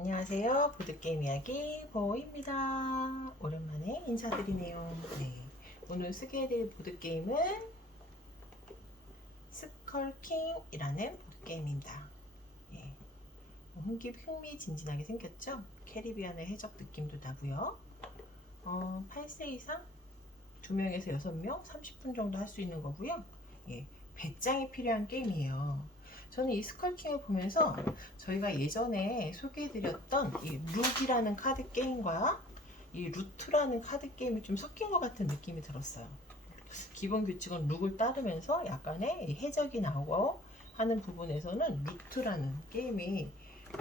안녕하세요. 보드게임 이야기 보입니다. 오랜만에 인사드리네요. 네, 오늘 쓰게 해드릴 보드게임은 스컬킹이라는 보드게임입니다. 예, 흥미진진하게 생겼죠? 캐리비안의 해적 느낌도 나고요. 8세 이상 2명에서 6명 30분 정도 할 수 있는 거고요. 예, 배짱이 필요한 게임이에요. 저는 이 스컬킹을 보면서 저희가 예전에 소개해드렸던 이 룩이라는 카드 게임과 이 루트라는 카드 게임이 좀 섞인 것 같은 느낌이 들었어요. 기본 규칙은 룩을 따르면서 약간의 해적이 나오고 하는 부분에서는 루트라는 게임이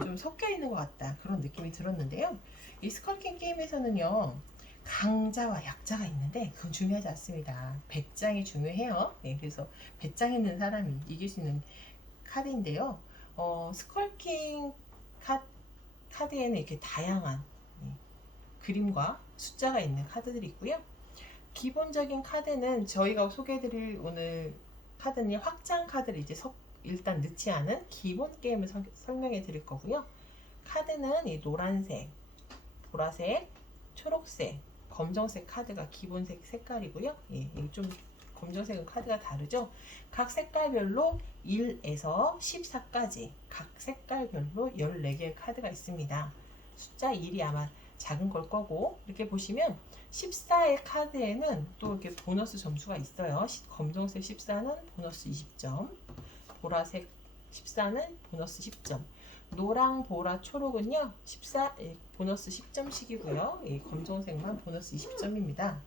좀 섞여 있는 것 같다, 그런 느낌이 들었는데요. 이 스컬킹 게임에서는요, 강자와 약자가 있는데 그건 중요하지 않습니다. 배짱이 중요해요. 네, 그래서 배짱 있는 사람이 이길 수 있는 카드인데요. 스컬킹 카드에는 이렇게 다양한 그림과 숫자가 있는 카드들이 있고요. 기본적인 카드는 저희가 소개해드릴 오늘 카드는 확장 카드를 이제 일단 넣지 않은 기본 게임을 설명해 드릴 거고요. 카드는 이 노란색, 보라색, 초록색, 검정색 카드가 기본색 색깔이고요. 예, 좀 검정색은 카드가 다르죠. 각 색깔별로 1에서 14까지 각 색깔별로 14개의 카드가 있습니다. 숫자 1이 아마 작은 걸 거고, 이렇게 보시면 14의 카드에는 또 이렇게 보너스 점수가 있어요. 검정색 14는 보너스 20점, 보라색 14는 보너스 10점, 노랑, 보라, 초록은요 14 보너스 10점씩이고요. 검정색만 보너스 20점입니다.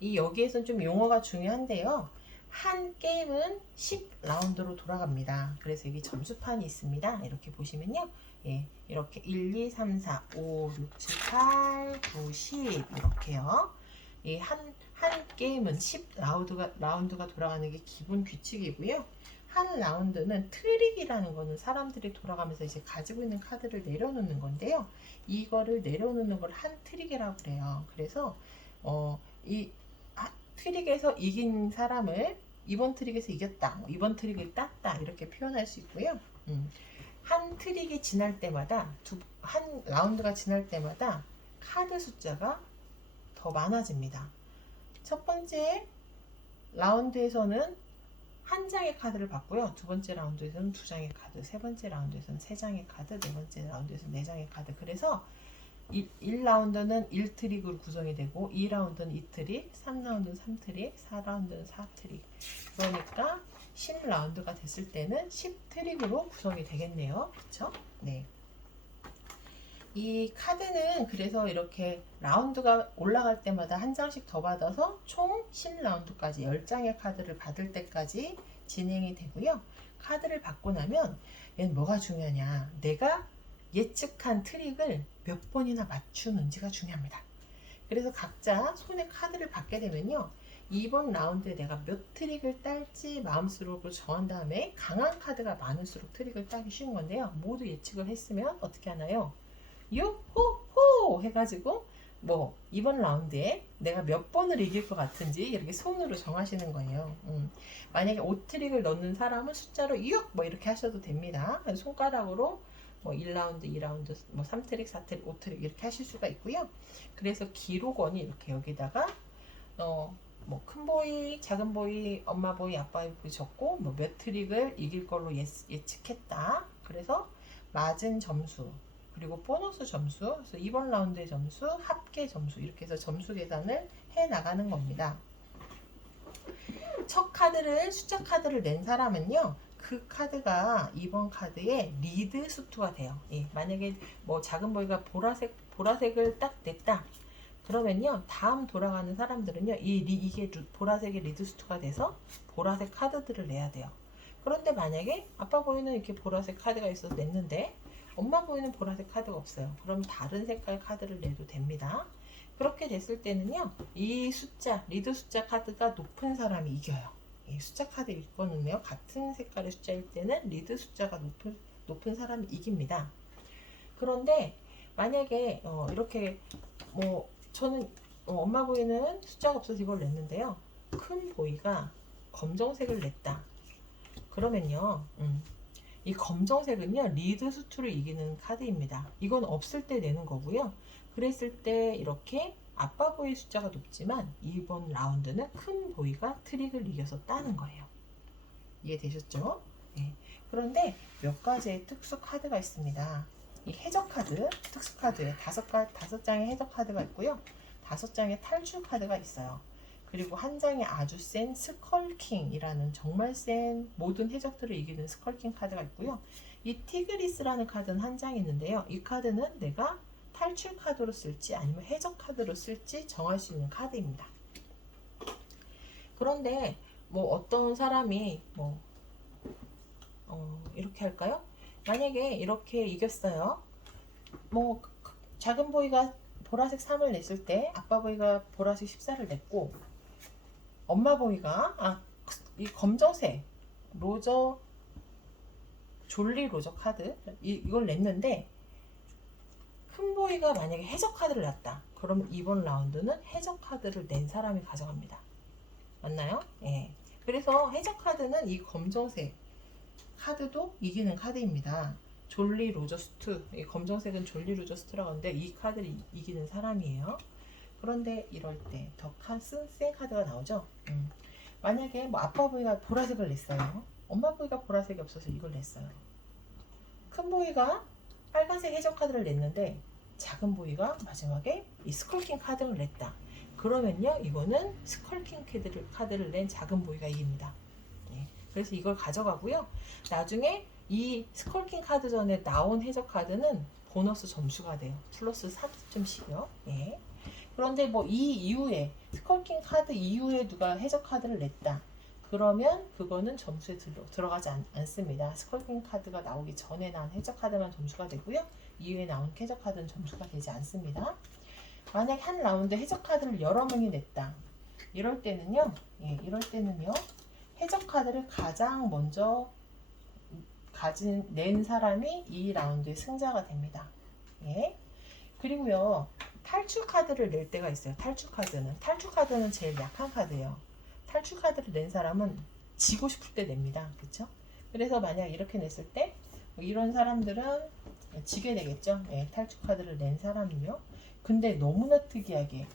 이 여기에선 좀 용어가 중요한데요. 한 게임은 10라운드로 돌아갑니다. 그래서 여기 점수판이 있습니다. 이렇게 보시면요. 예, 이렇게 1, 2, 3, 4, 5, 6, 7, 8, 9, 10 이렇게요. 예, 한 게임은 10라운드가 돌아가는 게 기본 규칙이고요. 한 라운드는 트릭이라는 거는 사람들이 돌아가면서 이제 가지고 있는 카드를 내려놓는 건데요. 이거를 내려놓는 걸 한 트릭이라고 그래요. 그래서 이 트릭에서 이긴 사람을 이번 트릭에서 이겼다, 이번 트릭을 땄다, 이렇게 표현할 수 있고요. 한 트릭이 지날 때마다 한 라운드가 지날 때마다 카드 숫자가 더 많아집니다. 첫 번째 라운드에서는 한 장의 카드를 받고요. 두 번째 라운드에서는 두 장의 카드, 세 번째 라운드에서는 세 장의 카드, 네 번째 라운드에서는 네 장의 카드. 그래서 1라운드는 1트릭으로 구성이 되고, 2라운드는 2트릭, 3라운드는 3트릭, 4라운드는 4트릭. 그러니까 10라운드가 됐을 때는 10트릭으로 구성이 되겠네요. 그쵸? 네. 이 카드는 그래서 이렇게 라운드가 올라갈 때마다 한 장씩 더 받아서 총 10라운드까지 10장의 카드를 받을 때까지 진행이 되고요. 카드를 받고 나면 얘는 뭐가 중요하냐, 내가 예측한 트릭을 몇 번이나 맞추는지가 중요합니다. 그래서 각자 손에 카드를 받게 되면요, 이번 라운드에 내가 몇 트릭을 딸지 마음속으로 정한 다음에 강한 카드가 많을수록 트릭을 따기 쉬운 건데요. 모두 예측을 했으면 어떻게 하나요? 요호호 해가지고 뭐 이번 라운드에 내가 몇 번을 이길 것 같은지 이렇게 손으로 정하시는 거예요. 만약에 5트릭을 넣는 사람은 숫자로 6 뭐 이렇게 하셔도 됩니다. 손가락으로 뭐 1라운드, 2라운드, 뭐 3트릭, 4트릭, 5트릭 이렇게 하실 수가 있고요. 그래서 기록원이 이렇게 여기다가 뭐 큰 보이, 작은 보이, 엄마 보이, 아빠 보이 적고 뭐 몇 트릭을 이길 걸로 예측했다. 그래서 맞은 점수, 그리고 보너스 점수, 그래서 이번 라운드의 점수, 합계 점수, 이렇게 해서 점수 계산을 해 나가는 겁니다. 첫 카드를, 숫자 카드를 낸 사람은요, 그 카드가 이번 카드의 리드 수트가 돼요. 예, 만약에 뭐 작은 보이가 보라색을 딱 냈다. 그러면요, 다음 돌아가는 사람들은요, 이게 보라색의 리드 수트가 돼서 보라색 카드들을 내야 돼요. 그런데 만약에 아빠 보이는 이렇게 보라색 카드가 있어서 냈는데 엄마 보이는 보라색 카드가 없어요. 그럼 다른 색깔 카드를 내도 됩니다. 그렇게 됐을 때는요, 이 숫자, 리드 숫자 카드가 높은 사람이 이겨요. 이 숫자 카드 읽거는요, 같은 색깔의 숫자일 때는 리드 숫자가 높은 사람이 이깁니다. 그런데 만약에 이렇게 뭐 저는 엄마 보이는 숫자가 없어서 이걸 냈는데요, 큰 보이가 검정색을 냈다. 그러면요, 이 검정색은요, 리드 수투를 이기는 카드입니다. 이건 없을 때 내는 거고요. 그랬을 때 이렇게 아빠 보이 숫자가 높지만 이번 라운드는 큰 보이가 트릭을 이겨서 따는 거예요. 이해되셨죠? 네. 그런데 몇 가지의 특수 카드가 있습니다. 이 해적 카드, 특수 카드에 다섯 장의 해적 카드가 있고요. 5장의 탈출 카드가 있어요. 그리고 한 장의 아주 센 스컬킹이라는 정말 센 모든 해적들을 이기는 스컬킹 카드가 있고요. 이 티그리스라는 카드는 한 장이 있는데요. 이 카드는 내가 탈출 카드로 쓸지 아니면 해적 카드로 쓸지 정할 수 있는 카드입니다. 그런데 뭐 어떤 사람이 뭐 이렇게 할까요? 만약에 이렇게 이겼어요. 뭐 작은 보이가 보라색 3을 냈을 때 아빠 보이가 보라색 14를 냈고 엄마 보이가 이 검정색 로저 졸리 로저 카드 이걸 냈는데 큰 보이가 만약에 해적 카드를 냈다. 그러면 이번 라운드는 해적 카드를 낸 사람이 가져갑니다. 맞나요? 예. 그래서 해적 카드는 이 검정색 카드도 이기는 카드입니다. 졸리 로저스트, 이 검정색은 졸리 로저스트라고 하는데 이 카드를 이기는 사람이에요. 그런데 이럴 때 더 센 카드가 나오죠. 만약에 뭐 아빠 보이가 보라색을 냈어요. 엄마 보이가 보라색이 없어서 이걸 냈어요. 큰 보이가 빨간색 해적 카드를 냈는데 작은 보이가 마지막에 이 스컬킹 카드를 냈다. 그러면요, 이거는 스컬킹 카드를 낸 작은 보이가 이깁니다. 예. 그래서 이걸 가져가고요. 나중에 이 스컬킹 카드 전에 나온 해적 카드는 보너스 점수가 돼요. 플러스 4점씩이요. 예. 그런데 뭐 이 이후에 스컬킹 카드 이후에 누가 해적 카드를 냈다. 그러면 그거는 점수에 들어가지 않습니다. 스컬킹 카드가 나오기 전에 나온 해적 카드만 점수가 되고요. 이후에 나온 해적 카드는 점수가 되지 않습니다. 만약 한 라운드 해적 카드를 여러 명이 냈다. 이럴 때는요. 해적 카드를 가장 먼저 낸 사람이 이 라운드의 승자가 됩니다. 예. 그리고요. 탈출 카드를 낼 때가 있어요. 탈출 카드는 제일 약한 카드예요. 탈출 카드를 낸 사람은 지고 싶을 때 냅니다. 그렇죠? 그래서 만약 이렇게 냈을 때 이런 사람들은 지게 되겠죠. 예, 탈출 카드를 낸 사람은요. 근데 너무나 특이하게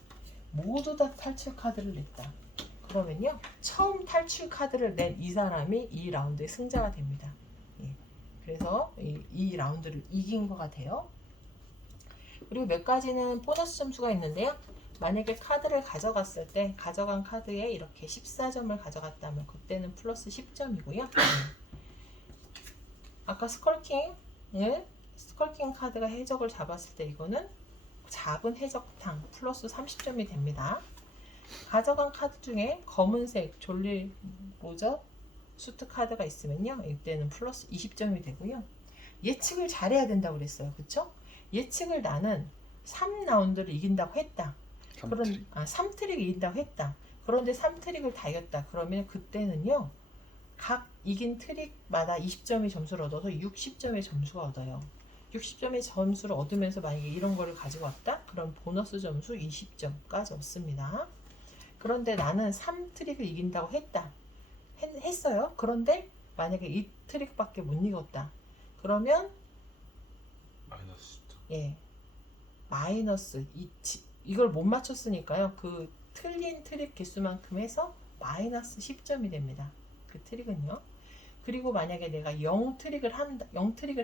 모두 다 탈출 카드를 냈다. 그러면요. 처음 탈출 카드를 낸 이 사람이 이 라운드의 승자가 됩니다. 예, 그래서 이 라운드를 이긴 것 같아요. 그리고 몇 가지는 보너스 점수가 있는데요. 만약에 카드를 가져갔을 때 가져간 카드에 이렇게 14점을 가져갔다면 그때는 플러스 10점이고요. 아까 스컬킹 카드가 해적을 잡았을 때 이거는 잡은 해적탕 플러스 30점이 됩니다. 가져간 카드 중에 검은색 졸리 로저 수트 카드가 있으면요. 이때는 플러스 20점이 되고요. 예측을 잘해야 된다고 그랬어요. 그쵸? 예측을 나는 3라운드를 이긴다고 했다. 3트릭 이긴다고 했다. 그런데 3트릭을 다 이겼다. 그러면 그때는요. 각 이긴 트릭마다 20점의 점수를 얻어서 60점의 점수가 얻어요. 60점의 점수를 얻으면서 만약에 이런 거를 가지고 왔다? 그럼 보너스 점수 20점까지 얻습니다. 그런데 나는 3트릭을 이긴다고 했어요. 그런데 만약에 이 트릭밖에 못 이겼다. 그러면 마이너스 10점. 예. 마이너스 이걸 못 맞췄으니까요. 그 틀린 트릭 개수만큼 해서 마이너스 10점이 됩니다. 그 트릭은요. 그리고 만약에 내가 0트릭을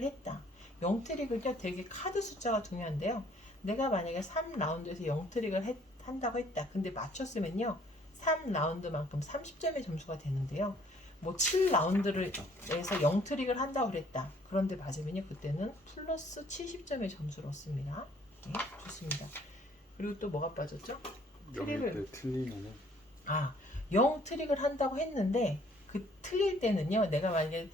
했다. 0트릭을요. 되게 카드 숫자가 중요한데요. 내가 만약에 3라운드에서 0트릭을 한다고 했다. 근데 맞췄으면요. 3라운드만큼 30점의 점수가 되는데요. 뭐 7라운드를 해서 0트릭을 한다고 그랬다. 그런데 맞으면요. 그때는 플러스 70점의 점수를 얻습니다. 네, 좋습니다. 그리고 또 뭐가 빠졌죠? 트릭을 틀리면은 0트릭을 한다고 했는데 그 틀릴 때는요. 내가 만약에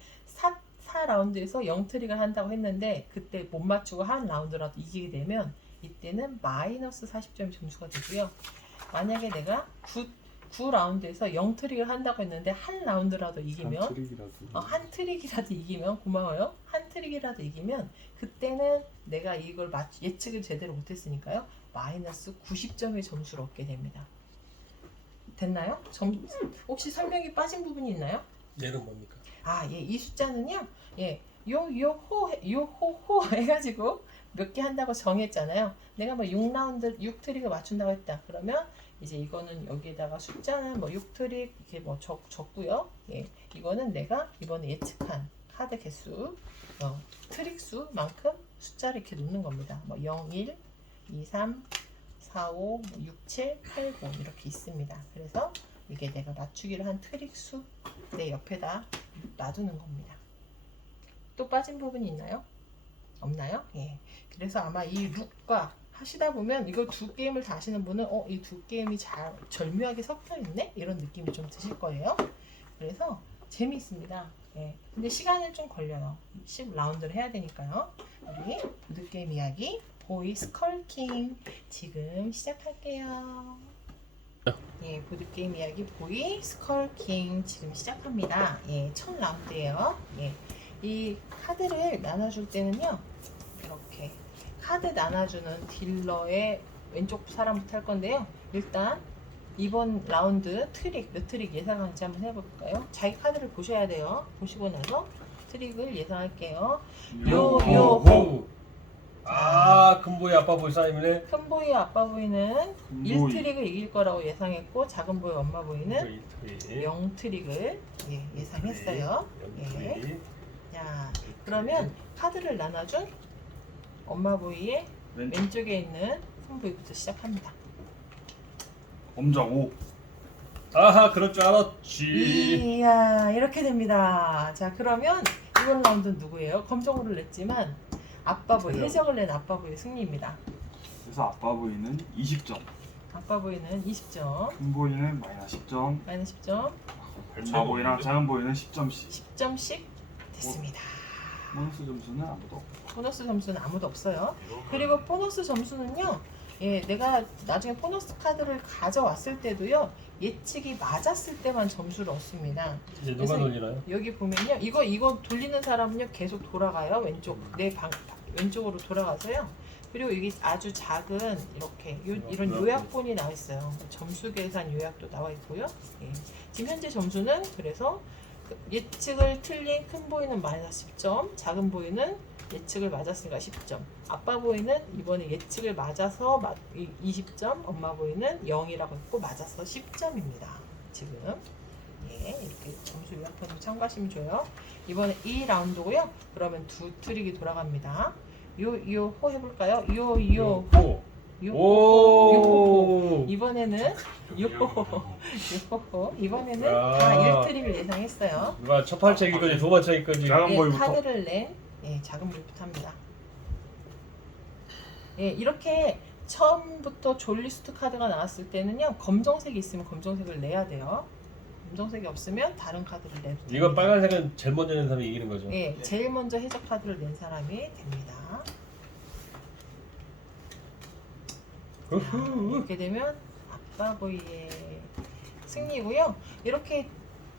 4라운드에서 0트릭을 한다고 했는데 그때 못 맞추고 한 라운드라도 이기게 되면 이때는 마이너스 40점의 점수가 되고요. 만약에 내가 9라운드에서 0트릭을 한다고 했는데 한 라운드라도 이기면 한 트릭이라도 이기면 고마워요. 한 트릭이라도 이기면 그때는 내가 이걸 예측을 제대로 못했으니까요. 마이너스 90점의 점수를 얻게 됩니다. 됐나요? 혹시 설명이 빠진 부분이 있나요? 얘는 뭡니까? 이 숫자는요. 예, 요호호 해가지고 몇 개 한다고 정했잖아요. 내가 뭐 6라운드 6트릭을 맞춘다고 했다. 그러면 이제 이거는 여기에다가 숫자는 뭐 6트릭 이렇게 뭐 적고요. 예, 이거는 내가 이번에 예측한 카드 개수, 트릭 수만큼 숫자를 이렇게 놓는 겁니다. 뭐 0, 1, 2, 3, 4, 5, 6, 7, 8, 9 이렇게 있습니다. 그래서 이게 내가 맞추기로 한 트릭 수 내 옆에다 놔두는 겁니다. 또 빠진 부분이 있나요? 없나요? 예. 그래서 아마 이 룩과 하시다 보면 이거 두 게임을 다 하시는 분은 이 두 게임이 잘 절묘하게 섞여 있네? 이런 느낌이 좀 드실 거예요. 그래서 재미있습니다. 예. 근데 시간은 좀 걸려요. 10라운드를 해야 되니까요. 우리 보드게임 이야기 보이 스컬킹 지금 시작할게요. 예, 보드게임 이야기 보이 스컬킹 지금 시작합니다. 예, 첫 라운드예요. 예. 이 카드를 나눠줄 때는요, 이렇게 카드 나눠주는 딜러의 왼쪽 사람부터 할 건데요. 일단 이번 라운드 트릭 몇 트릭 예상하는지 한번 해볼까요? 자기 카드를 보셔야 돼요. 보시고 나서 트릭을 예상할게요. 요요호. 아, 큰보이 아빠보이 싸움이네. 큰 보이 아빠 보이는 큰보이. 1트릭을 이길 거라고 예상했고, 작은 보이 엄마 보이는 0트릭을 예상했어요. 예. 자, 그러면 카드를 나눠준 엄마 보이의 왼쪽에 있는 큰 보이부터 시작합니다. 엄장 5. 아하, 그럴 줄 알았지. 이야, 이렇게 됩니다. 자, 그러면 이번 라운드는 누구예요? 검정으로 냈지만 아빠 보이, 해적을 낸 아빠 보이 승리입니다. 그래서 아빠 보이는 20점. 아빠 보이는 20점, 큰 보이는 마이너스 10점. 마이너스 10점, 엄마 보이랑 작은 보이는 10점씩. 10점씩 됐습니다. 보너스 점수는 아무도 없고. 보너스 점수는 아무도 없어요. 그리고 보너스 점수는요, 예, 내가 나중에 보너스 카드를 가져왔을 때도요, 예측이 맞았을 때만 점수를 얻습니다. 이제 누가 그래서 돌리나요? 여기 보면요, 이거 돌리는 사람은요 계속 돌아가요. 왼쪽 왼쪽으로 돌아가서요. 그리고 여기 아주 작은 이렇게 이런 요약본이 나와 있어요. 점수 계산 요약도 나와 있고요. 예. 지금 현재 점수는 그래서 예측을 틀린 큰 보이는 마이너스 10점, 작은 보이는 예측을 맞았으니까 10점. 아빠 보이는 이번에 예측을 맞아서 20점, 엄마 보이는 0이라고 했고 맞아서 10점입니다. 지금 예, 이렇게 점수 요약본을 참고하시면 좋아요. 이번에 2라운드고요. 그러면 두 트릭이 돌아갑니다. 요호 해볼까요? 요호. 요호. 이번에는 요호. 이번에는 야. 다 1트릭을 예상했어요. 누가 첫 번째 이거지, 두 번째 이거지. 작은 예, 보이부터. 카드를 낸 작은 보이부터 합니다. 예, 이렇게 처음부터 졸리스트 카드가 나왔을 때는요, 검정색이 있으면 검정색을 내야 돼요. 검정색이 없으면 다른 카드를 내도 됩니다. 이거 빨간색은 제일 먼저 낸 사람이 이기는 거죠. 예, 제일 먼저 해적 카드를 낸 사람이 됩니다. 자, 이렇게 되면 아빠 보이의 승리고요. 이렇게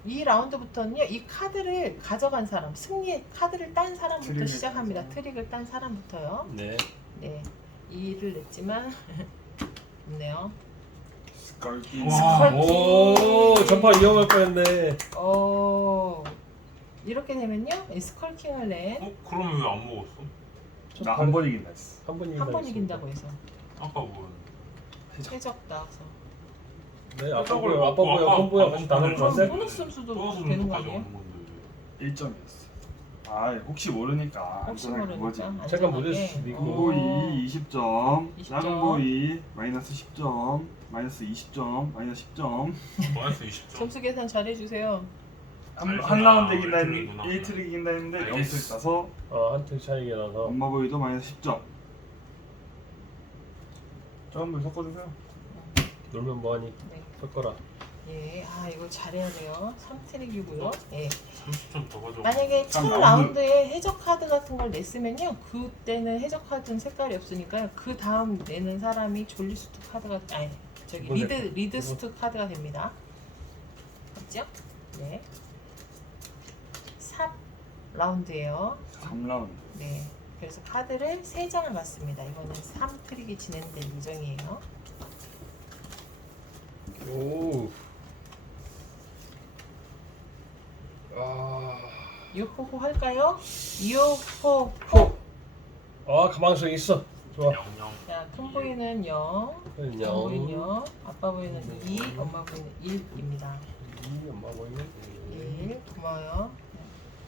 이 라운드부터는요, 이 카드를 가져간 사람, 승리의 카드를 딴 사람부터 트릭을 시작합니다. 딴 트릭을 딴 사람부터요. 네. 네, 2를 냈지만 없네요. 스컬킹. 오, 전파 이용할 뻔했네. 이렇게 되면요, 이 스컬킹을 낸 그러면 왜 안 먹었어? 나 한 번 이긴다 했어. 한 번 한 번 이긴다고 해서 아까 뭐 해적 나와서 네, 아빠 보여, 큰 보여 같이 나눠 줬는데. 보너스 점수도 보너스 되는 거 점수까지 아니에요? 없는 건데. 1점이었어. 아, 혹시 모르니까 혹시 안전하게 그거지. 모르니까 잠깐 안전하게. 보여줄 수도 있고. 큰 보이 20점, 20점. 작은 보이 마이너스 10점, 마이너스 20점, 마이너스 10점. 마이너스 20점. 점수 계산 잘 해주세요. 한 라운드 이긴다 일 했는데 트릭이구나. 1트릭 이긴다 했는데 알겠어. 0트릭 따서 한팀 차이가 나서. 엄마 보이도 마이너스 10점. 작은 보이 섞어주세요. 놀면 뭐하니? 네. 섞어라. 예, 이거 잘해야 돼요. 3트릭이고요. 예. 30점 더 가져가. 만약에 첫 라운드. 라운드에 해적 카드 같은 걸 냈으면요, 그때는 해적 카드는 색깔이 없으니까요. 그 다음 내는 사람이 졸리스트 카드가 저기 이번에 리드스트 카드가 됩니다. 맞죠? 네. 3라운드예요. 3라운드. 네. 그래서 카드를 3장을 받습니다. 이거는 3트릭이 진행될 예정이에요. 오. 유호호 할까요? 유호호. 아 가망성 있어. 좋아. 0, 0. 자, 큰 보이는 0, 작은 보이는 0, 아빠 보이는 2, 엄마 보이는 1입니다. 엄마 보이는 1. 고마워요.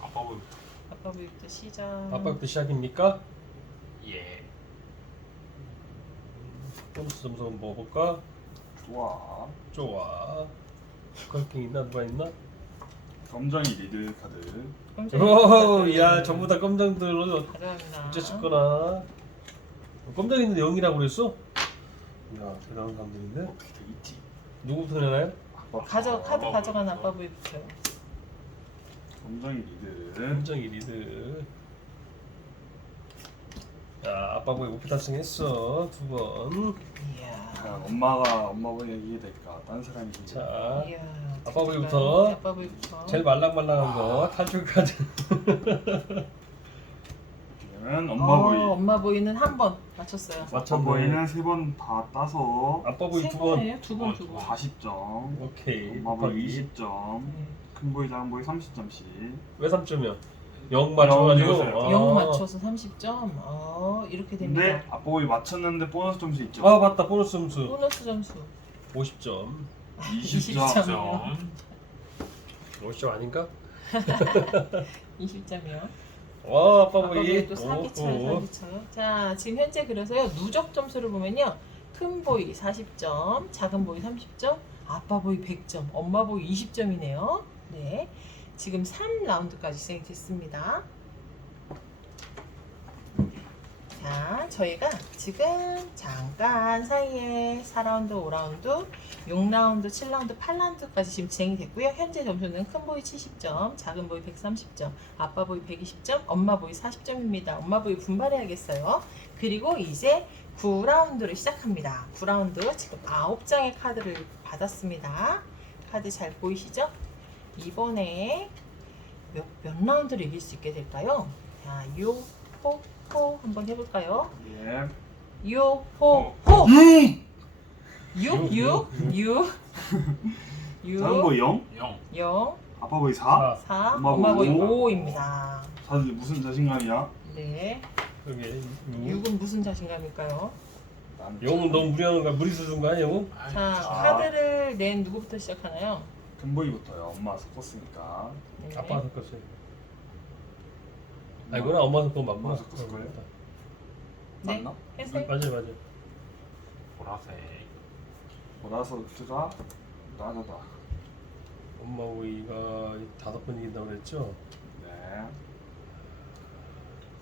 아빠 보이부터. 아빠 보이부터 시작. 아빠부터 시작입니까? 예. 보너스 점수 한번 먹어볼까? 좋아. 좋아. 걸킹 있나 누가 있나? 검정이 리드 카드. 오, 야 전부 다 검정들로 가져갑니다. 어쨌거나 검정 있는데 0이라고 그랬어? 야 대단한 사람들인데. 어떻게 돼 있지? 누구부터 내나요? 카드 아빠 가져간 보이부터. 아빠 보이부터. 검정이 리드. 검정이 리드. 자 아빠 보이 목표 달성했어 2번. 이야. 과연 엄마 보이 이게 될까? 딴 사람이 이게 자 이야. 아빠 보이부터. 아빠 보이부터. 제일 말랑말랑한 거 탈출 카드. 그러면 엄마 보이. 엄마 보이는 한 번 맞췄어요. 아빠 맞췄네. 보이는 3번 다 따서 아빠 보이 세 2번. 번이에요? 두 번, 두 번. 40점. 오케이. 엄마 보이 곱하기. 20점. 네. 큰 보이 작은 보이 30점씩. 왜 3점이야? 0 맞춰가지고. 영, 0 맞춰서 30점. 이렇게 됩니다. 근데 아빠 보이 맞췄는데 보너스 점수 있죠? 아 맞다 보너스 점수 보너스 점수 50점. 20점. 20점. 0. 50점 아닌가? 20점이요. 와 아빠 아빠 보이. 보이 또 사기쳐요. 자, 지금 현재 그래서요. 누적 점수를 보면요. 큰 보이 40점, 작은 보이 30점, 아빠 보이 100점, 엄마 보이 20점이네요. 네. 지금 3라운드까지 진행됐습니다. 자, 저희가 지금 잠깐 사이에 4라운드, 5라운드, 6라운드, 7라운드, 8라운드까지 지금 진행이 됐고요. 현재 점수는 큰 보이 70점, 작은 보이 130점, 아빠 보이 120점, 엄마 보이 40점입니다. 엄마 보이 분발해야겠어요. 그리고 이제 9라운드를 시작합니다. 9라운드 지금 9장의 카드를 받았습니다. 카드 잘 보이시죠? 이번에 몇 라운드를 이길 수 있게 될까요? 자, 요호호 한번 해볼까요? 예. 요호호 유. 유 작은 보이 0, 0. 0 아빠 보이 4. 4 엄마 엄마 보이 보이 5입니다. 다들 무슨 자신감이야? 네. 여기 6은 무슨 자신감일까요? 난 0은 너무 무리하는 거야? 무리수 준 거야 0은? 자, 카드를 낸 누구부터 시작하나요? 큰 보이부터요. 엄마 섞었으니까. 네. 아빠가 섞었어요. 아니구나 엄마 섞은 맞구나. 엄마가 섞었을 거예요? 네. 맞나? 해세요. 맞아요. 보라색. 보라서트가 나다다. 엄마 보이가 5번 이긴다고 그랬죠? 네.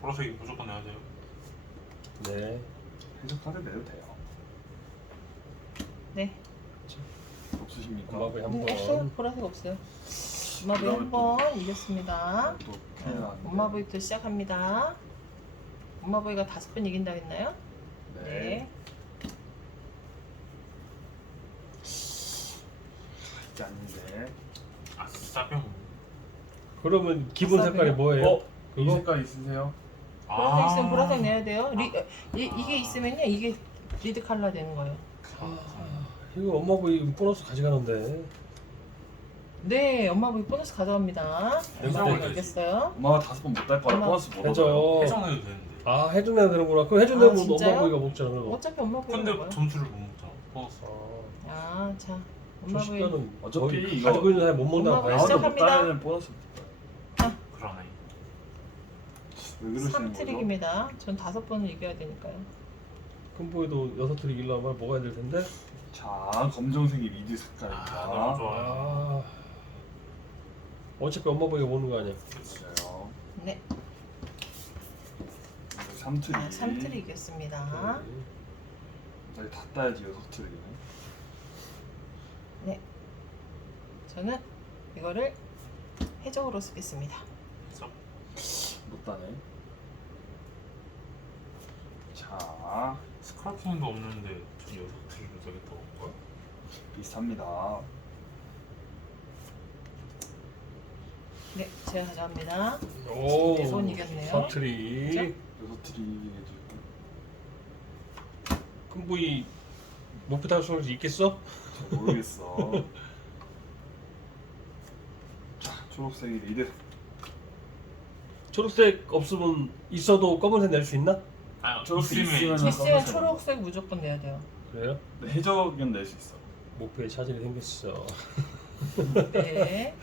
보라색이 무조건 내야 돼요. 네. 해적 카드 내도 돼요. 네. 없으십니까? 엄마 보이 네, 한 없어요. 번. 보라색 없어요. 엄마 보이 한 번 이겼습니다. 또 큰일 났는데. 엄마 보이부터 시작합니다. 엄마 보이가 5번 이긴다 했나요? 네. 진짜 아닌데. 아싸 병. 그러면 기본 아싸, 색깔이 그냥? 뭐예요? 이 그거? 색깔 있으세요? 보라색 있으면 보라색 내야 돼요. 이게 있으면요, 이게 리드 컬러 되는 거예요. 아, 이거 엄마 보이 보너스 가져가는데. 네, 엄마 보이 보너스 가져갑니다. 엄마 보이가 해줘야지. 이겼어요. 엄마가 5번 못 딸 거라 엄마. 보너스 못 얻어요. 해줘. 해장해도 되는데. 아 해준다야 되는구나. 그럼 해준다면 진짜요? 엄마 보이가 먹잖아. 그럼. 어차피 엄마 보이 근데 먹어요. 점수를 못 먹잖아. 보너스. 아, 자, 저 엄마 보이. 식단은 어차피 거의 이거 가지고 있는 사람이 못 먹는다고 엄마 보이 봐야지. 나도 못 시작합니다. 따는 보너스 못 따요. 그러네. 왜 그러시는 거죠? 3트릭입니다. 전 5번을 이겨야 되니까요. 큰 보이도 6트릭 이기려면 먹어야 될 텐데. 자, 검정색이 리드 색깔입니다. 아, 너무 좋아요. 아. 어차피 엄마 보이가 먹는 거 아니야. 맞아요. 네, 3트리. 아, 3트릭 이겼습니다. 저희 다 따야지 6트리는. 네, 저는 이거를 해적으로 쓰겠습니다. 그래서 못 따네. 자, 스크래핑도 없는데 저 6트리를 되겠다고 한 거야? 비슷합니다. 네, 제가 가져갑니다. 오. 4번 이겼네요. 4트릭. 6트리 큰 보이 목표 달성할 수 있겠어? 저 모르겠어. 자, 초록색이 리드. 초록색 없으면 있어도 검은색 낼 수 있나? 아, 초록색 있으면 있으면- 있으면 초록색 무조건 내야 돼요. 그래요? 네, 해적은 낼 수 있어. 목표에 차질이 생겼어. 네.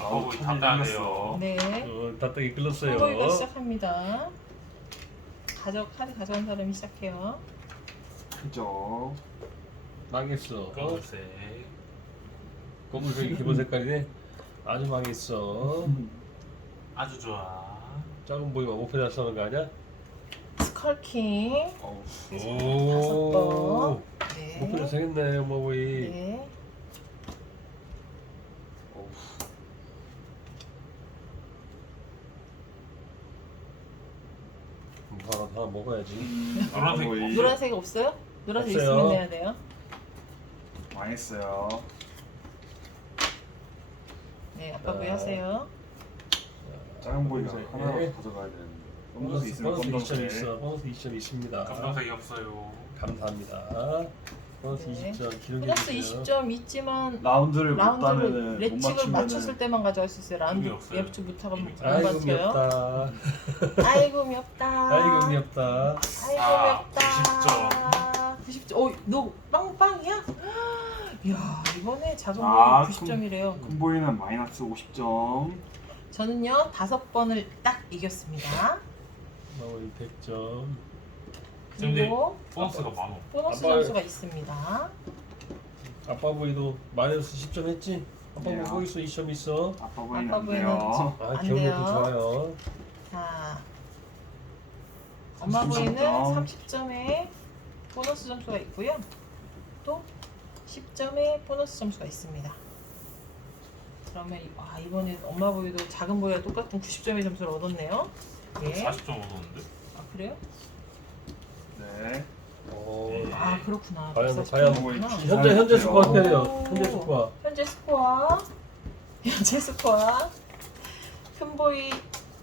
아우 차질이 담당해야 생겼어. 돼요. 네. 다딱이 끌렸어요. 선보이가 시작합니다. 카드 가져간 사람이 시작해요. 해적. 망했어. 검은색. 검은색이 기본 색깔이네. 아주 망했어. 아주 좋아. 작은 보이가 목표에 쓰는 거 아니야? 스컬킹. 어우. 다섯 번. 네. 목표에 생겼네, 엄마 보이. 네. 어우. 바로 하나 먹어야지. 노란색 거의 노란색 없어요? 노란색 없어요. 있으면 내야 돼요. 망했어요. 네, 아빠 자. 뭐 하세요? 작은 보이가 검은색. 하나라도 가져가야 되는데. 검정색 있으면 검은색 2점 검정색. 있어. 검은색 2점 있습니다. 검정색이 없어요. 감사합니다. 검은색 네. 20점 기록해 플러스 주세요. 20점 있지만 라운드를 못 라운드를 따면은 못 레칙을 맞추면은 맞췄을 때만 가져갈 수 있어요. 라운드 의미 없어요. 예측 못하고 못 아이고 맞춰요. 미없다. 아이고 미없다. 아이고 미없다. 아이고 아, 미없다. 90점. 어, 너 빵빵이야? 이야, 이번에 자동으로 아, 90점이래요. 큰 보이는 마이너스 50점. 저는요 5번을 딱 이겼습니다. 마무리 100점. 그리고 보너스가 많어. 보너스 아빠- 점수가 있습니다. 아빠 보이도 마이너스 10점 했지? 아빠 네. 보이도 2점 있어. 아빠 보이는 아빠 안 보이는 돼요. 아 안 기억력도 돼요. 좋아요. 자, 엄마 30 보이는 점. 30점의 보너스 점수가 있고요. 또 10점의 보너스 점수가 있습니다. 그러면 이번에 엄마 보이도 작은 보이와 똑같은 90점의 점수를 얻었네요. 예. 40점 얻었는데. 아 그래요? 네. 아 그렇구나. 과연, 140 과연 점이구나. 현재 스코어 어떻게 돼요? 오. 현재 스코어. 현재 스코어. 현재 스코어. 큰 보이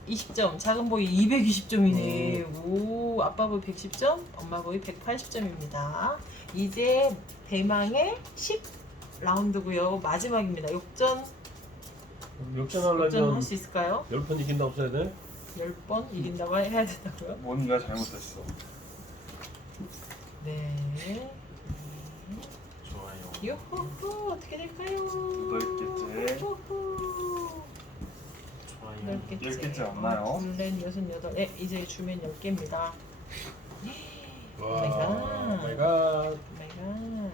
20점, 작은 보이 220점이네. 오, 아빠 보이 110점, 엄마 보이 180점입니다. 이제 대망의 10라운드고요. 마지막입니다. 역전 역전하려면 할 수 있을까요? 10번 이긴다 없어야 돼? 10번 이긴다고 해야 된다고요? 뭔가 잘못됐어. 네. 좋아요. 요호호 어떻게 될까요? 넓겠지. 요호호. 좋아요. 10개째 없나요? 넷, 여섯, 여덟. 네, 이제 주면 10개입니다. 와, 오마이갓. 오마이갓. 오마이갓.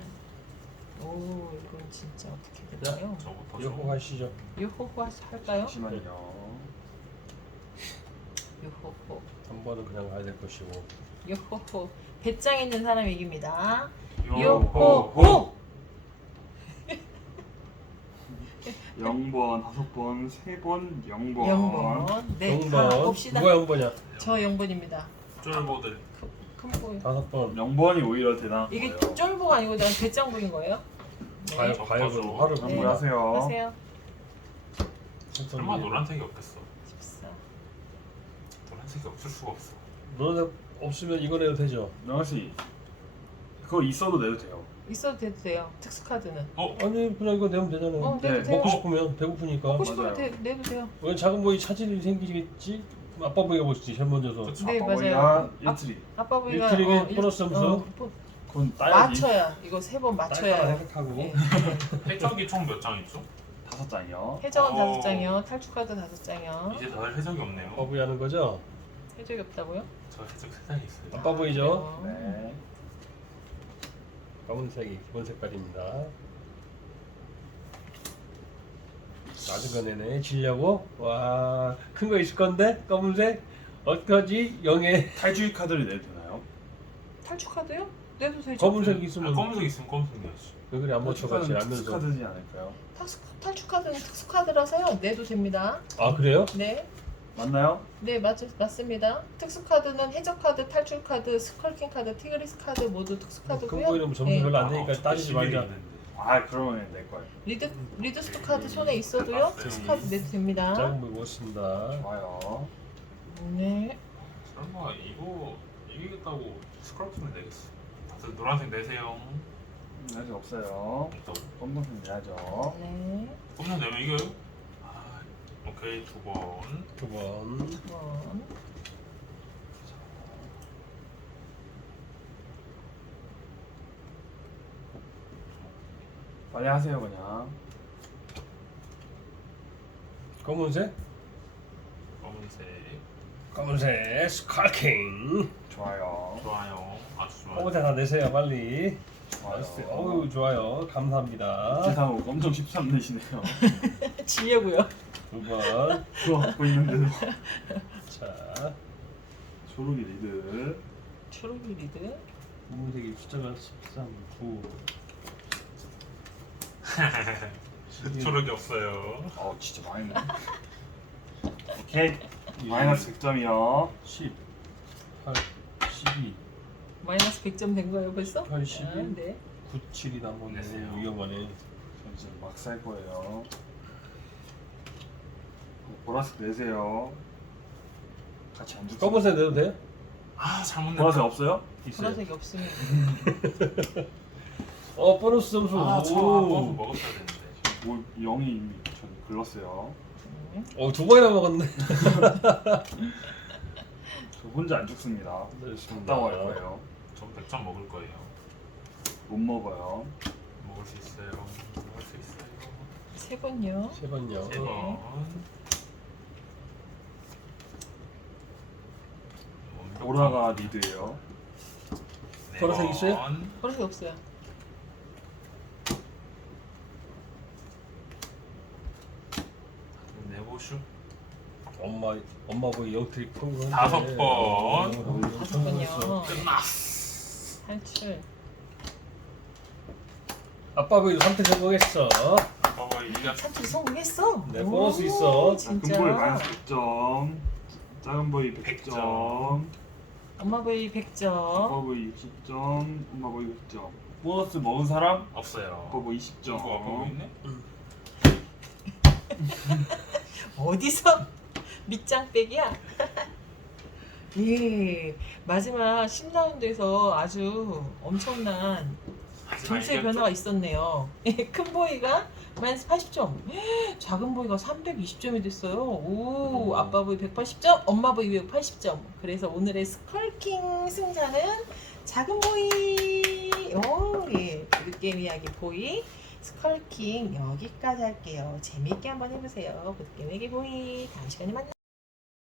오, 이건 진짜 어떻게 될까요? 저부터 요거 하시죠. 요호호 할까요? 잠시만요. 요호호. 한 번은 그냥 가야 될 것이고. 요호호. 배짱 있는 사람이 이깁니다. 요. 요호호. 0번, 5번, 3번, 0번. 0번. 네, 다 0번. 봅시다. 누가 0번이야? 저 0번입니다. 쫄보들. 큰 보이. 5번. 0번이 오히려 대단한 이게 거예요. 쫄보가 아니고 그냥 배짱 보인 거예요? 과연, 저 과연 거죠. 화를 네. 한번 하세요. 하세요. 설마 노란색이 없겠어. 14. 노란색이 없을 수가 없어. 노란색 없으면 이거 내도 되죠? 영아 씨, 그거 있어도 내도 돼요. 있어도 돼요. 특수 카드는. 아니 그냥 이거 내면 되잖아요. 어, 내도 네, 돼요. 먹고 싶으면 배고프니까. 먹고 싶으면 맞아요. 내도 돼요. 왜 작은 보이 차질이 생기겠지? 아빠 보이가 보시지 제일 먼저서. 그쵸. 네, 아빠 맞아요. 보이가 1트리. 아빠 보이가 일트릭에 보너스 점수? 그건 따야지. 맞춰야 이거 3번 맞춰야 딸까라 해요. 생각하고. 네. 해적이 총 몇 장 있죠? 5장이요. 해적은 어. 5장이요. 탈출 카드 5장이요. 이제 다들 해적이 없네요. 아빠 보이 하는 거죠? 해적이 없다고요? 저 해적 3장이 있어요. 아빠 보이죠? 네. 검은색이 기본 색깔입니다. 낮은 거 내네. 지려고? 와, 큰 거 있을 건데? 검은색? 어떡하지? 영에 탈주의 카드를 내도 되나요? 탈출 카드요? 내도 되죠. 검은색 있으면 검은색 있으면 검은색 내야지. 왜 그래 안 맞춰가지 탈주 않면서. 카드지 않을까요? 탈출 카드는 특수 카드라서요. 내도 됩니다. 아 그래요? 네. 맞나요? 네, 맞습니다. 특수 카드는 해적 카드, 탈출 카드, 스컬킹 카드, 티그리스 카드 모두 특수 큰 카드고요. 보이는 점수 네. 별로 안 되니까 따지지 말자. 아 그러면 내 거예요. 리드스토 카드 손에 있어도요. 특수 카드 내도 됩니다. 작은 보이 못 쓴다. 좋아요. 네. 설마 이거 이기겠다고 스크럽트는 내겠어. 다들 노란색 내세요. 아직 없어요. 없다고. 검정색 내야죠. 네. 검정 내면 이겨요? 아, 오케이. 오케이, 2번. 2번. 2번. 빨리 하세요 그냥. 검은색. 검은색. 검은색 스컬킹. 좋아요. 좋아요. 아주 좋아요. 검은색 다 내세요 빨리. 좋아요. 어우 좋아요. 감사합니다. 세상 엄청 13 내시네요. 지려고요. 2번. 그거 갖고 있는데도. 자, 초록이 리드. 초록이 리드. 검은색이 숫자가 13, 9. 초록이 없어요. 진짜 많이 내. 오케이. 마이너스 100점이요. 10, 8, 12, 마이너스 100점 된 거예요 벌써? 8, 12, 아, 네. 9, 7이 남았네. 내세요. 위험하네. 전 이제 막 살 거예요. 보라색 내세요. 같이 안 죽어. 검은색 내도 돼요? 아, 잘못 냈다. 보라색 없어요? 있어요. 보라색이 없으면 보너스 점수. 아, 저 버프 먹었어야 되는데. 뭐 0이 이미 전 글렀어요. 두 번이나 먹었네. 저 혼자 안 죽습니다. 됐습니다. 갔다 갈 거예요. 전 100점 먹을 거예요. 못 먹어요. 먹을 수 있어요. 먹을 수 있어요. 3번요. 3번요. 3번. 보라가 리드예요. 보라색 있어요? 보라색 없어요. 네보슈. 엄마 보기 영트리 큰 거. 5번. 5번요. 끝났어. 탈출. 아빠 보기도 3태 성공했어. 봐봐, 이가 탈출 성공했어. 네, 오, 보너스 있어. 진짜. 금볼 마이너스 100점. 작은 보이 100점. 엄마 보이 100점. 아빠 보이 60점. 엄마 보이 100점. 보너스 먹은 사람? 없어요. 아빠 보이 20점. 이거 아빠 보이네? 어디서 밑장 빼기야? 예, 마지막 10라운드에서 아주 엄청난 점수의 변화가 있었네요. 큰 보이가 마이너스 80점, 작은 보이가 320점이 됐어요. 오, 아빠 보이 180점, 엄마 보이 280점. 그래서 오늘의 스컬킹 승자는 작은 보이. 오, 예, 보드게임 이야기 보이. 스컬킹 여기까지 할게요. 재미있게 한번 해보세요. 보드게임 이야기 보이. 다음 시간에 만나요.